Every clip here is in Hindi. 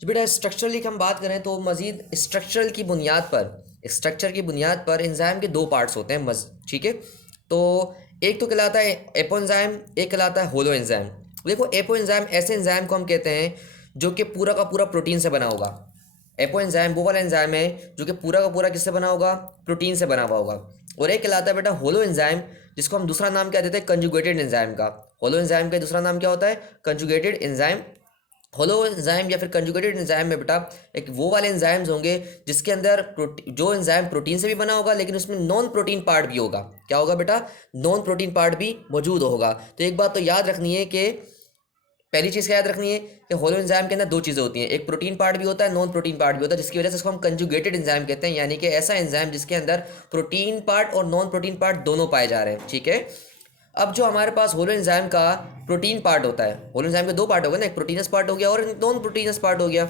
जो बेटा स्ट्रक्चरली की हम बात करें तो मज़ीद स्ट्रक्चर की बुनियाद पर एंजाइम के दो पार्ट्स होते हैं ठीक है। तो एक तो कहलाता है एपो एंजाइम, एक कहलाता है होलो एंजाइम। देखो एपो एंजाइम ऐसे एंजाइम को हम कहते हैं जो कि पूरा का पूरा प्रोटीन से बना होगा। एपो एंजाइम वो वाला एंजाइम है जो कि पूरा का पूरा किससे बना होगा, प्रोटीन से बना हुआ होगा। और एक कहलाता है बेटा होलो एंजाइम, जिसको हम दूसरा नाम क्या देते हैं, कंजुगेटेड एंजाइम का। होलो एंजाइम का दूसरा नाम क्या होता है, कंजुगेटेड एंजाइम। होलो एंजाइम या फिर कंजुगेटेड एंजाइम में बेटा एक वो वाले एंजाइम्स होंगे जिसके अंदर जो एंजाइम प्रोटीन से भी बना होगा लेकिन उसमें नॉन प्रोटीन पार्ट भी होगा। क्या होगा बेटा, नॉन प्रोटीन पार्ट भी मौजूद होगा। तो एक बात तो याद रखनी है कि पहली चीज़ क्या याद रखनी है कि होलो एंजाइम के अंदर दो चीज़ें होती हैं, एक प्रोटीन पार्ट भी होता है, नॉन प्रोटीन पार्ट भी होता है, जिसकी वजह से इसको हम कंजुगेटेड एंजाइम कहते हैं, यानी कि ऐसा एंजाइम जिसके अंदर प्रोटीन पार्ट और नॉन प्रोटीन पार्ट दोनों पाए जा रहे हैं। ठीक है। अब जो हमारे पास होलो एंजाइम का प्रोटीन पार्ट होता है, होलो एंजाइम के दो पार्ट हो गए ना, एक प्रोटीनस पार्ट हो गया और नॉन प्रोटीनस पार्ट हो गया।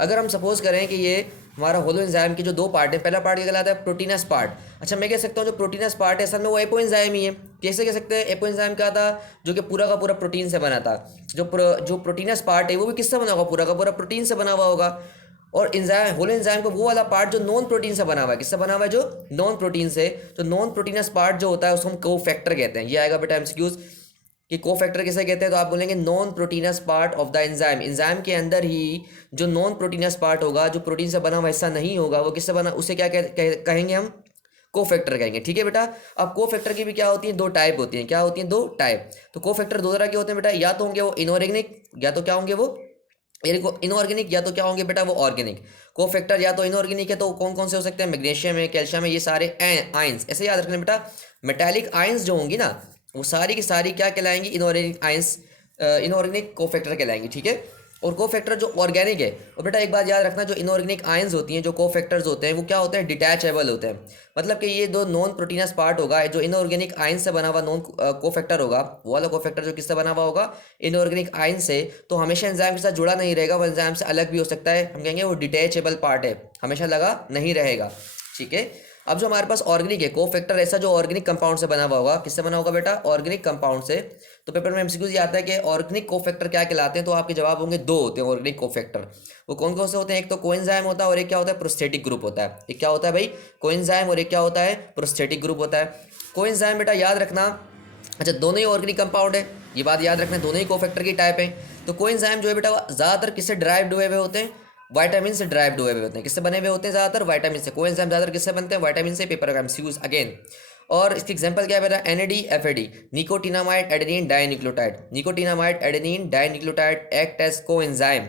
अगर हम सपोज करें कि ये हमारा होलो एंजाइम के जो दो पार्ट है, पहला पार्ट क्या कहलाता है, प्रोटीनस पार्ट। अच्छा, मैं कह सकता हूँ जो प्रोटीनस पार्ट है असल में वो एपो एंजाइम ही है। कैसे कह सकते हैं, एपो एंजाइम क्या था, जो कि पूरा का पूरा प्रोटीन से बना था। जो प्रोटीनस पार्ट है वो भी किससे बना होगा, पूरा का पूरा प्रोटीन से बना हुआ होगा। और एंजाइम होलो एंजाइम का वो वाला पार्ट जो नॉन प्रोटीन से बना हुआ है, किससे बना हुआ है, जो नॉन प्रोटीन से। तो नॉन प्रोटीनस पार्ट जो होता है उसको हम को फैक्टर कहते हैं। ये आएगा बेटा एमसीक्यूज कि को फैक्टर किसे कहते हैं, तो आप बोलेंगे non proteins part of the enzyme. Enzyme के अंदर ही जो नॉन प्रोटीनस पार्ट होगा, जो प्रोटीन से बना हुआ हिस्सा नहीं होगा, वो किससे बना, उसे क्या कहेंगे हम, को फैक्टर कहेंगे। ठीक है बेटा। अब को फैक्टर की भी क्या होती है, दो टाइप होती हैं। क्या होती हैं, दो टाइप। तो को फैक्टर दो तरह के होते हैं बेटा, या तो होंगे वो इनऑर्गेनिक, या तो क्या होंगे वो इनऑर्गेनिक, या तो क्या होंगे बेटा वो ऑर्गेनिक। को फैक्टर या तो इनऑर्गेनिक है तो कौन कौन से हो सकते हैं, मैग्नीशियम है, कैल्शियम है, ये सारे आयंस। ऐसे याद रखना बेटा, मेटालिक आयंस जो होंगी ना वो सारी की सारी क्या कहलाएंगी, इनऑर्गेनिक आयंस, इनऑर्गेनिक को फैक्टर कहलाएंगी। ठीक है। और को फैक्टर जो ऑर्गेनिक है, और बेटा एक बात याद रखना, जो इनऑर्गेनिक आयंस होती हैं, जो को फैक्टर्स होते हैं, वो क्या होते हैं, डिटैचेबल होते हैं। मतलब कि ये दो नॉन प्रोटीनस पार्ट होगा, जो इनऑर्गेनिक आयंस से बना हुआ नॉन को फैक्टर होगा, वो वाला को फैक्टर जो किससे बना हुआ होगा, इनऑर्गेनिक आयंस से, तो हमेशा एंजाइम के साथ जुड़ा नहीं रहेगा, वो एंजाइम से अलग भी हो सकता है। हम कहेंगे वो डिटैचेबल पार्ट है, हमेशा लगा नहीं रहेगा। ठीक है। अब जो हमारे पास ऑर्गेनिक है, को फैक्टर ऐसा जो ऑर्गेनिक कंपाउंड से बना हुआ होगा, किससे बना होगा बेटा, ऑर्गेनिक कंपाउंड से। तो पेपर में एमसीक्यूज ये आता है कि ऑर्गेनिक को फैक्टर क्या कहलाते हैं, तो आपके जवाब होंगे दो होते हैं ऑर्गेनिक को फैक्टर। वो कौन कौन से होते हैं, एक तो कोएंजाइम होता है और एक क्या होता है, प्रोस्थेटिक ग्रुप होता है। एक क्या होता है भाई, कोएंजाइम, और एक क्या होता है, प्रोस्थेटिक ग्रुप होता है। कोएंजाइम बेटा याद रखना, अच्छा दोनों ही ऑर्गेनिक कंपाउंड है, ये बात याद रखना, दोनों ही को फैक्टर की टाइप है। तो कोएंजाइम जो है बेटा ज़्यादातर किससे ड्राइव्ड हुए होते हैं, विटामिन से ड्राइव्ड हुए होते हैं। किससे बने हुए होते हैं, ज़्यादातर विटामिन से। कोएंजाइम ज़्यादातर किससे बनते हैं, विटामिन से। पेपर का एमसीक्यूज अगेन। और इसकी एग्जांपल क्या है बेटा, NAD FAD, nicotinamide adenine dinucleotide. Nicotinamide adenine dinucleotide act as coenzyme,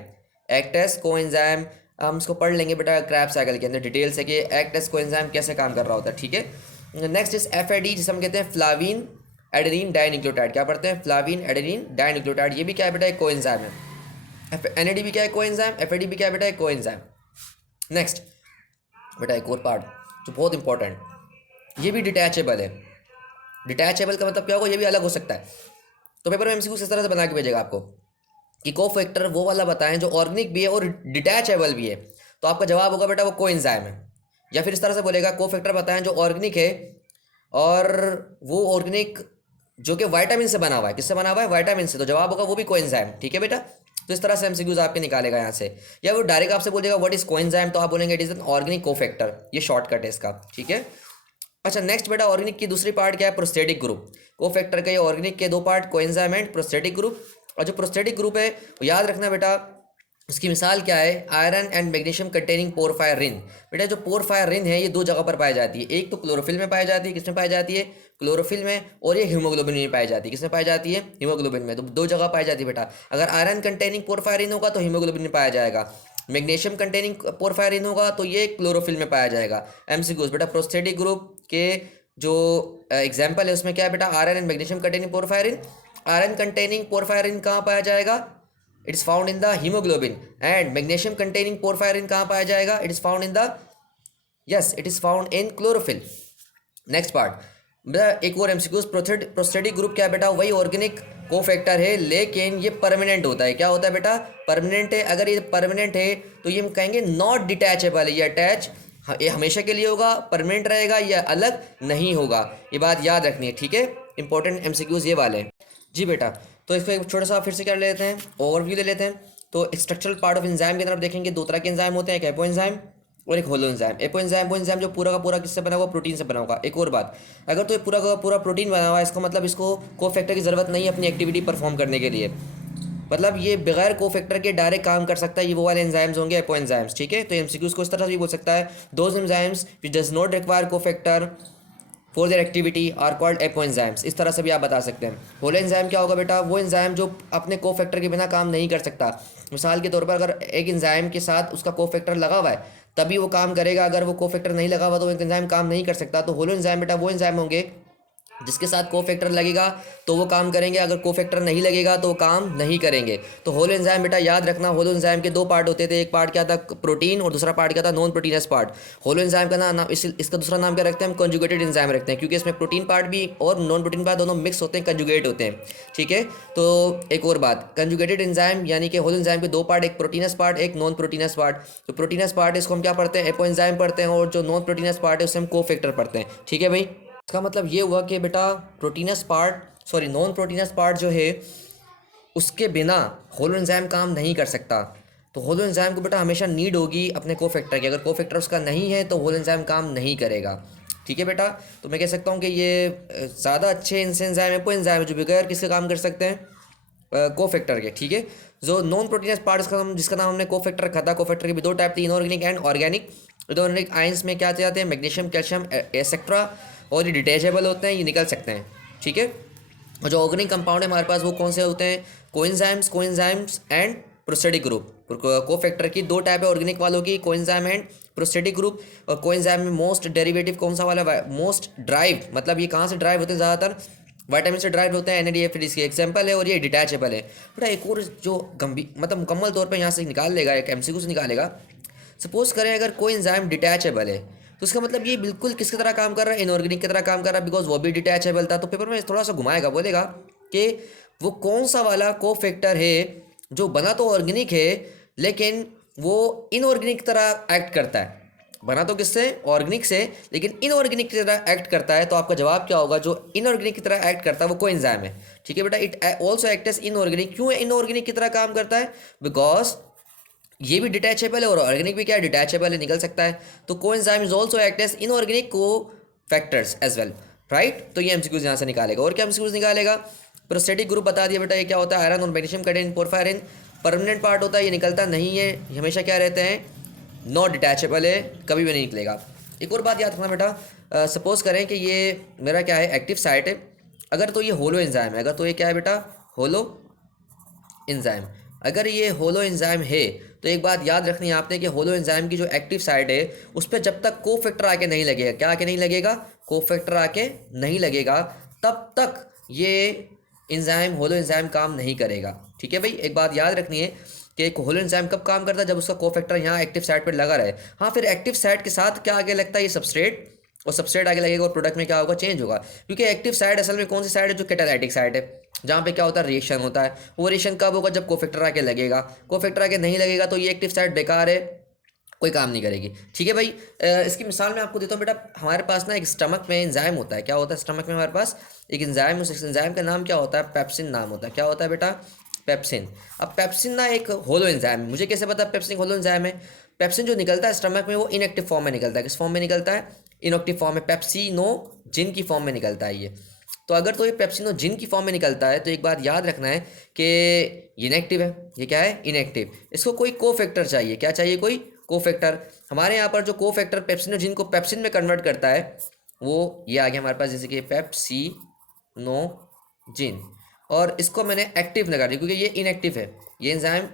act as coenzyme. हम इसको पढ़ लेंगे बेटा क्रैब साइकिल के अंदर डिटेल से कि एक्ट एज कोएंजाइम कैसे काम कर रहा होता है। ठीक है। नेक्स्ट इज एफएडी, जिसे हम कहते हैं फ्लाविन एडेनिन डाइन्यूक्लियोटाइड। क्या पढ़ते हैं, फ्लाविन एडेनिन डाइन्यूक्लियोटाइड। ये भी क्या है बेटा, एक कोएंजाइम है। एनएडी भी क्या है, कोएंजाइम। एफएडी भी क्या है बेटा, एक कोएंजाइम। नेक्स्ट बेटा एक और पार्ट जो बहुत इंपॉर्टेंट, ये भी डिटैचेबल है। डिटैचेबल का मतलब क्या होगा, ये भी अलग हो सकता है। तो पेपर में एमसीक्यू इस तरह से बना के भेजेगा आपको कि को फैक्टर वो वाला बताएं जो ऑर्गेनिक भी है और डिटैचेबल भी है। तो आपका जवाब होगा बेटा वो कोएंजाइम है। या फिर इस तरह से बोलेगा, को फैक्टर बताएं जो ऑर्गेनिक है और वो ऑर्गेनिक जो कि विटामिन से बना हुआ है। किससे बना हुआ है, विटामिन से। तो जवाब होगा वो भी कोएंजाइम। ठीक है बेटा। तो इस तरह से एमसीक्यूज आपके निकालेगा यहाँ से। या वो डायरेक्ट आपसे बोलेगा व्हाट इज कोएंजाइम, तो आप बोलेंगे इट इज एन ऑर्गेनिक को फैक्टर। ये शॉर्टकट है इसका। ठीक है। अच्छा नेक्स्ट बेटा, ऑर्गेनिक की दूसरी पार्ट क्या है, प्रोस्थेटिक ग्रुप। को फैक्टर के ऑर्गेनिक के दो part, coenzyme and prosthetic group. और जो प्रोस्थेटिक ग्रुप है वो याद रखना बेटा, उसकी मिसाल क्या है, iron and magnesium containing porphyrin. बेटा जो पोरफायरिन है ये दो जगह पर पाई जाती है, एक तो क्लोरोफिल में पाई जाती है, किसमें पाई जाती है, क्लोरोफिल में। और ये हीमोग्लोबिन में पाई जाती है, किसमें पाई जाती है, हीमोग्लोबिन में। तो दो जगह पाई जाती है बेटा। अगर आयरन कंटेनिंग पोरफायरिन होगा तो हीमोग्लोबिन में पाया जाएगा, मैग्नीशियम कंटेनिंग पोरफायरिन होगा तो ये क्लोरोफिल में पाया जाएगा। एमसीक्यूज बेटा, प्रोस्थेटिक ग्रुप के जो एग्जाम्पल है उसमें क्या है बेटा, iron and magnesium containing porphyrin. Iron containing porphyrin कहाँ पाया जाएगा, it is found in the haemoglobin. And magnesium containing porphyrin कहाँ पाया जाएगा, it is found in the, yes it is found in chlorophyll. Next part एक और एमसीक्यूज, प्रोस्थेटिक ग्रुप क्या है बेटा, वही ऑर्गेनिक को फैक्टर है लेकिन ये परमानेंट होता है। क्या होता है बेटा, परमानेंट है। अगर ये परमानेंट है तो ये हम कहेंगे नॉट डिटैचेबल है, ये अटैच ये हमेशा के लिए होगा, परमानेंट रहेगा, या अलग नहीं होगा। ये बात याद रखनी है। ठीक है। इंपॉर्टेंट एमसीक्यूज ये वाले हैं जी बेटा। तो इसको एक छोटा सा फिर से क्या ले लेते हैं, ओवरव्यू ले लेते हैं। तो स्ट्रक्चरल पार्ट ऑफ एंजाइम की तरफ देखेंगे, दो तरह के एंजाइम होते हैं, एक एपो एंजाइम और एक होलो एंजाइम। एपो एंजाइम वो एंजाइम जो पूरा का पूरा किससे बना हुआ, प्रोटीन से बना होगा। एक और बात, अगर तो ये पूरा का पूरा प्रोटीन बना हुआ है, इसका मतलब इसको कोफैक्टर की ज़रूरत नहीं है अपनी एक्टिविटी परफॉर्म करने के लिए, मतलब ये बगैर कोफैक्टर के डायरेक्ट काम कर सकता है, ये वो वाले एंजाइम्स होंगे एपो एंजाइम्स, ठीक है। तो एमसीक्यूज को इस तरह से भी बोल सकता है, those enzymes which does not require cofactor for their activity are called apoenzymes. इस तरह से भी आप बता सकते हैं। होलो एंजाइम क्या होगा बेटा, वो एंजाइम जो अपने कोफैक्टर के बिना काम नहीं कर सकता। मिसाल के तौर पर अगर एक एंजाइम के साथ उसका कोफैक्टर लगा हुआ है तभी वो काम करेगा, अगर वो कोफैक्टर नहीं लगा हुआ तो एक एंजाइम काम नहीं कर सकता। तो होलो एंजाइम बेटा वो एंजाइम होंगे जिसके साथ कोफैक्टर लगेगा तो वो काम करेंगे, अगर कोफैक्टर नहीं लगेगा तो वो काम नहीं करेंगे। तो होलो एंजाइम बेटा याद रखना, होलो एंजाइम के दो पार्ट होते थे, एक पार्ट क्या था प्रोटीन और दूसरा पार्ट क्या था non proteins part. Holo enzyme का नाम इसका दूसरा नाम क्या रखते हैं हम, कंजुगेटेड एंजाइम रखते हैं, क्योंकि इसमें प्रोटीन पार्ट भी और नॉन प्रोटीन पार्ट दोनों मिक्स होते हैं, कंजुगेट होते हैं, ठीक है। तो एक और बात, कंजुगेटेड एंजाइम यानी कि होलो एंजाइम के दो पार्ट, एक प्रोटीनस पार्ट एक नॉन प्रोटीनस पार्ट। तो प्रोटीनस पार्ट इसको हम क्या पढ़ते हैं, एपो एंजाइम पढ़ते हैं, और जो नॉन प्रोटीनस पार्ट है उसे हम कोफैक्टर पढ़ते हैं, ठीक है भाई। इसका मतलब ये हुआ कि बेटा proteins part sorry non proteins part जो है उसके बिना होलो एंजाइम काम नहीं कर सकता। तो होलो एंजाइम को बेटा हमेशा नीड होगी अपने कोफैक्टर की, अगर कोफैक्टर उसका नहीं है तो होलो एंजाइम काम नहीं करेगा, ठीक है बेटा। तो मैं कह सकता हूँ कि ये ज़्यादा अच्छे एंजाइम है, वो एंजाइम है जो बगैर किसके काम कर सकते हैं, कोफैक्टर के, ठीक है। जो नॉन प्रोटीनस पार्ट जिसका नाम हमने कोफैक्टर रखा था, कोफैक्टर के भी दो टाइप थे, inorganic and organic. Inorganic ions में क्या जाते हैं, मैग्नीशियम कैल्शियम एसेट्रा, और ये डिटैचेबल होते हैं, ये निकल सकते हैं, ठीक है। और जो ऑर्गेनिक कंपाउंड है हमारे पास वो कौन से होते हैं, coenzymes and prostatic group. Cofactor की दो टाइप है ऑर्गेनिक वालों की, कोएंजाइम एंड प्रोस्टेटिक ग्रुप। और कोएंजाइम में मोस्ट डेरिवेटिव कौन सा वाला, मोस्ट ड्राइव, मतलब ये कहाँ से ड्राइव होते हैं, ज़्यादातर विटामिन से ड्राइव होते हैं, NADH इसकी एग्जाम्पल है, और ये डिटैचेबल है बेटा। एक और जो गंभीर मतलब मुकम्मल तौर पर यहाँ से निकाल लेगा, एक MCQ से निकालेगा। सपोज करें अगर कोई एंजाइम डिटैचेबल है तो उसका मतलब ये बिल्कुल किसकी तरह काम कर रहा है, इनऑर्गेनिक की तरह काम कर रहा है, बिकॉज वो भी डिटैचेबल था। तो पेपर में थोड़ा सा घुमाएगा, बोलेगा कि वो कौन सा वाला कोफैक्टर है जो बना तो ऑर्गेनिक है लेकिन वो इनऑर्गेनिक की तरह एक्ट करता है, बना तो किससे, ऑर्गेनिक से, लेकिन इनऑर्गेनिक की तरह एक्ट करता है। तो आपका जवाब क्या होगा, जो इनऑर्गेनिक की तरह एक्ट करता है वो कोएंजाइम है, ठीक है बेटा। It also act as inorganic, क्यों इनऑर्गेनिक की तरह काम करता है, बिकॉज ये भी डिटैचेबल है और ऑर्गेनिक भी क्या है, डिटैचेबल है, निकल सकता है। तो coenzyme is also act as inorganic cofactors as well, right. तो ये एमसीक्यूज यहाँ से निकालेगा। और क्या एमसीक्यूज निकालेगा, प्रोस्टेटिक ग्रुप बता दिया बेटा, ये क्या होता है, आयरन और magnesium contain porphyrin, permanent part होता है, ये निकलता नहीं है, हमेशा क्या रहते हैं, नॉट डिटैचेबल है, कभी भी नहीं निकलेगा। एक और बात याद रखना बेटा, सपोज करें कि ये मेरा क्या है, एक्टिव साइट है, अगर तो ये होलो एंजाइम है, अगर तो ये क्या है बेटा, होलो एंजाइम, अगर ये होलो एंजाइम है तो एक बात याद रखनी है आपने कि होलो एंजाइम की जो एक्टिव साइट है उस पर जब तक कोफैक्टर आके नहीं लगेगा, क्या आके नहीं लगेगा, कोफैक्टर आके नहीं लगेगा, तब तक ये एंजाइम होलो एंजाइम काम नहीं करेगा, ठीक है भाई। एक बात याद रखनी है कि एक होलो एंजाइम कब काम करता है, जब उसका कोफैक्टर यहाँ एक्टिव साइट पर लगा रहे। हाँ, फिर एक्टिव साइट के साथ क्या आगे लगता है, ये सबस्ट्रेट, और सबस्ट्रेट आगे लगेगा और प्रोडक्ट में क्या होगा, चेंज होगा। क्योंकि एक्टिव साइड असल में कौन सी साइड है, जो कैटालाइटिक साइड है, जहाँ पे क्या होता है, रिएक्शन होता है। वो रिएक्शन कब होगा, जब कोफैक्टर आके लगेगा, कोफैक्टर आके नहीं लगेगा तो ये एक्टिव साइड बेकार है, कोई काम नहीं करेगी, ठीक है भाई। इसकी मिसाल मैं आपको देता हूँ बेटा, हमारे पास ना एक स्टमक में एंजाइम होता है, क्या होता है स्टमक में हमारे पास एक एंजाइम, उस एंजाइम का नाम क्या होता है, पेप्सिन नाम होता है, क्या होता है बेटा, पेप्सिन। अब पेप्सिन ना एक होलो एंजाइम है, मुझे कैसे पता पेप्सिन होलो एंजाइम है, पेप्सिन जो निकलता है स्टमक में वो इनएक्टिव फॉर्म में निकलता है, किस फॉर्म में निकलता है, इनएक्टिव फॉर्म में, पेप्सिनोजिन की फॉर्म में निकलता है ये। तो अगर तो ये पेप्सिनोजिन की फॉर्म में निकलता है तो एक बात याद रखना है कि ये इनएक्टिव है, ये क्या है, इनएक्टिव, इसको कोई कोफैक्टर चाहिए, क्या चाहिए, कोई कोफैक्टर। हमारे यहाँ पर जो कोफैक्टर पेप्सिनोजिन को पेप्सिन में कन्वर्ट करता है वो ये आ गया हमारे पास, जैसे कि पेप्सिनोजिन, और इसको मैंने एक्टिव लगा दिया क्योंकि ये इनएक्टिव है, ये एंजाइम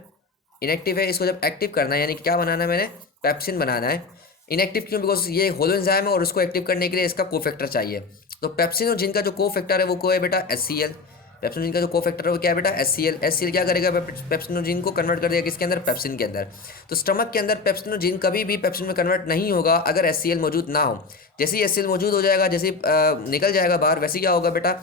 इनएक्टिव है, इसको जब एक्टिव करना है यानी कि क्या बनाना है, मैंने पेप्सिन बनाना है। इनएक्टिव क्यों, बिकॉज ये होलो एंजाइम है और उसको एक्टिव करने के लिए इसका कोफैक्टर चाहिए। तो पेप्सिनोजिन का जो कोफैक्टर है वो को है बेटा HCl, पेप्सिनोजिन का जो कोफैक्टर है वो क्या है बेटा HCl क्या करेगा, पेप्सिनोजिन को कन्वर्ट कर देगा किसके अंदर, पेप्सिन के अंदर। तो स्टमक के अंदर पेप्सिनोजिन कभी भी पेप्सिन में कन्वर्ट नहीं होगा अगर HCl मौजूद ना हो। जैसे ही HCl मौजूद हो जाएगा, जैसे निकल जाएगा बाहर, वैसे क्या होगा बेटा,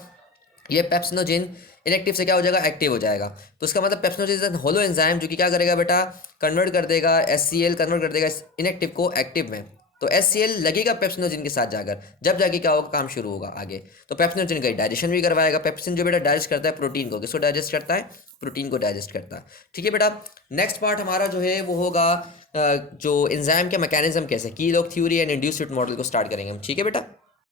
ये पेप्सिनोजिन इनएक्टिव से क्या हो जाएगा, एक्टिव हो जाएगा। तो इसका मतलब पेप्सिनोजिन होलो एंजाइम जो कि क्या करेगा बेटा, कन्वर्ट कर देगा HCl, कन्वर्ट कर देगा इनएक्टिव को एक्टिव में। तो HCl लगेगा पेप्सिनोजिन के साथ जाकर, जब जाके क्या होगा, काम शुरू होगा आगे। तो पेप्सिनोजिन का डाइजेशन भी करवाएगा, पेप्सिन जो बेटा डाइजेस्ट करता है प्रोटीन को, किसको डाइजेस्ट करता है, प्रोटीन को डाइजेस्ट करता है। ठीक है बेटा, नेक्स्ट पार्ट हमारा जो है वो होगा जो एंजाइम के मैकेनिज्म कैसे, की log theory and induced model को स्टार्ट करेंगे हम। ठीक है बेटा,